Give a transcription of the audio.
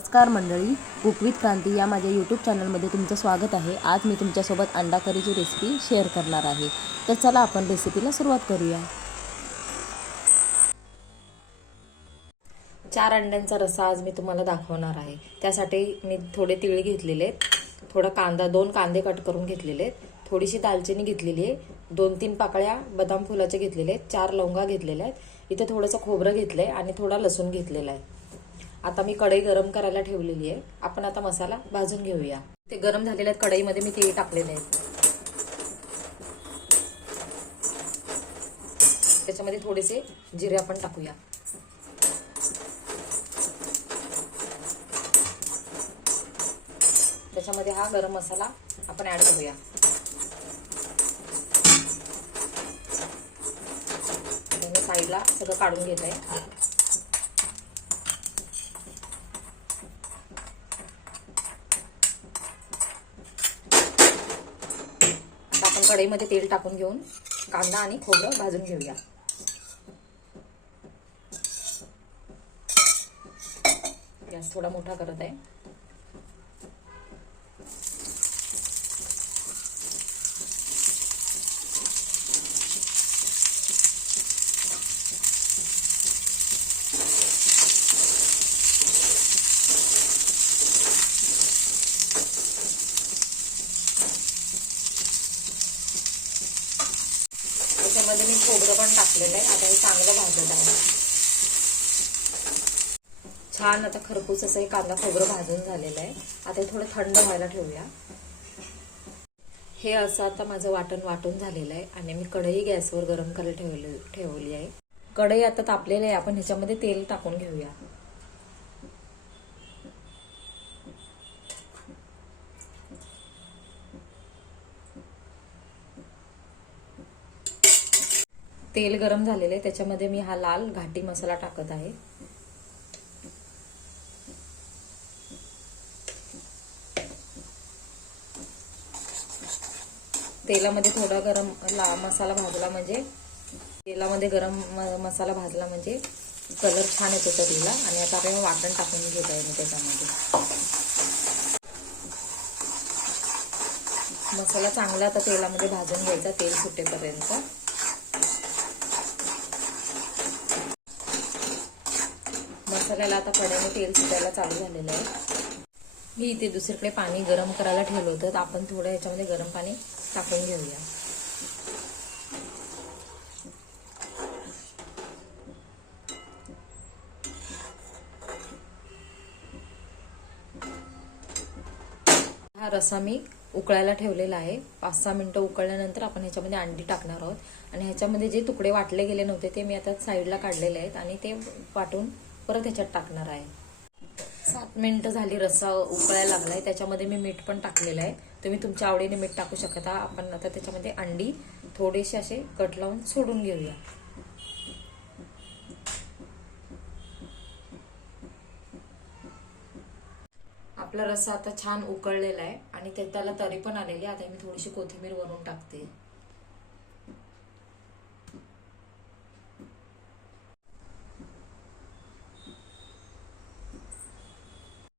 नमस्कार मंडळी, cook with क्रांती या माझ्या यूट्यूब चॅनलमध्ये तुमचं स्वागत आहे। आज मी तुमच्यासोबत अंडा करीची रेसिपी शेअर करणार आहे। तर चला आपण रेसिपीला सुरुवात करूया। 4 अंड्यांचा रस्सा आज मी तुम्हाला दाखवणार आहे। त्यासाठी मी थोडे तीळ घेतलेले आहेत, थोडा कांदा 2 कांदे कट करून घेतलेले आहेत, थोडीशी दालचिनी घेतलेली आहे, 2-3 पाकळ्या बदाम फुलाचे घेतलेले आहेत, 4 लवंगा घेतलेल्या आहेत, इथे थोडंसं खोबरं घेतलंय आणि थोडा लसूण घेतलेला आहे। आता मी कढई गरम करायला ठेवलेली आहे। आपण आता मसाला भाजून घेऊया। ते गरम झालेल्या कढईमध्ये मी तीळ टाकलेले आहेत, त्याच्यामध्ये थोडेसे जिरे आपण टाकूया। त्याच्यामध्ये हा गरम मसाला आपण ऍड करूया। मी साईडला सगळं काढून घेत आहे। आपण कढईमध्ये तेल टाकून घेऊन कांदा आणि खोबरं भाजून घेऊया। गॅस थोडा मोठा करत आहे। त्याच्यामध्ये मी खोबरं पण टाकलेलं आहे। आता हे चांगलं भाजत आहे। छान आता खरपूस असं कांदा खोबरं भाजून झालेलं आहे। आता हे थोडं थंड व्हायला ठेवूया। हे असं आता माझं वाटण झालेलं आहे आणि मी कढई गॅसवर गरम करायला ठेवली आहे। कढई आता तापलेली आहे। आपण ह्याच्यामध्ये तेल टाकून घेऊया। तेल गरम झालेले आहे, त्याच्यामध्ये मी हा लाल घाटी मसाला टाकत आहे। तेलामध्ये थोडा गरम मसाला भाजला म्हणजे तेलामध्ये गरम मसाला भाजला म्हणजे कलर छान येतो कढीला। आणि आता आपण वाटण टाकून घेत आहे मी त्याच्यामध्ये। मसाला चांगला आता तेलामध्ये भाजून घ्यायचा, तेल सुटेपर्यंत। मसाल्याला आता कढईने तेल सुटायला चालू झालेलं आहे। मी इथे दुसरीकडे पाणी गरम करायला ठेवलं होतं, तर आपण थोडं ह्याच्यामध्ये गरम पाणी टाकून घेऊया। हा रस्सा मी उकळायला ठेवलेला आहे। 5-6 मिनिटं उकळल्यानंतर आपण ह्याच्यामध्ये अंडी टाकणार आहोत आणि ह्याच्यामध्ये जे तुकडे वाटले गेले नव्हते ते मी आता साईडला काढलेले आहेत आणि ते वाटून परत ह्याच्यात टाकणार आहे। 7 मिनिटं झाली, रस्सा उकळायला लागलाय। त्याच्यामध्ये मी मीठ पण टाकलेलं आहे, तुम्ही तुमच्या आवडीने मीठ टाकू शकता। आपण आता त्याच्यामध्ये अंडी थोडेसे असे कट लावून सोडून घेऊया। आपला रस्सा आता छान उकळलेला आहे आणि त्याला तरी पण आलेली आहे। आता मी थोडीशी कोथिंबीर वरून टाकते।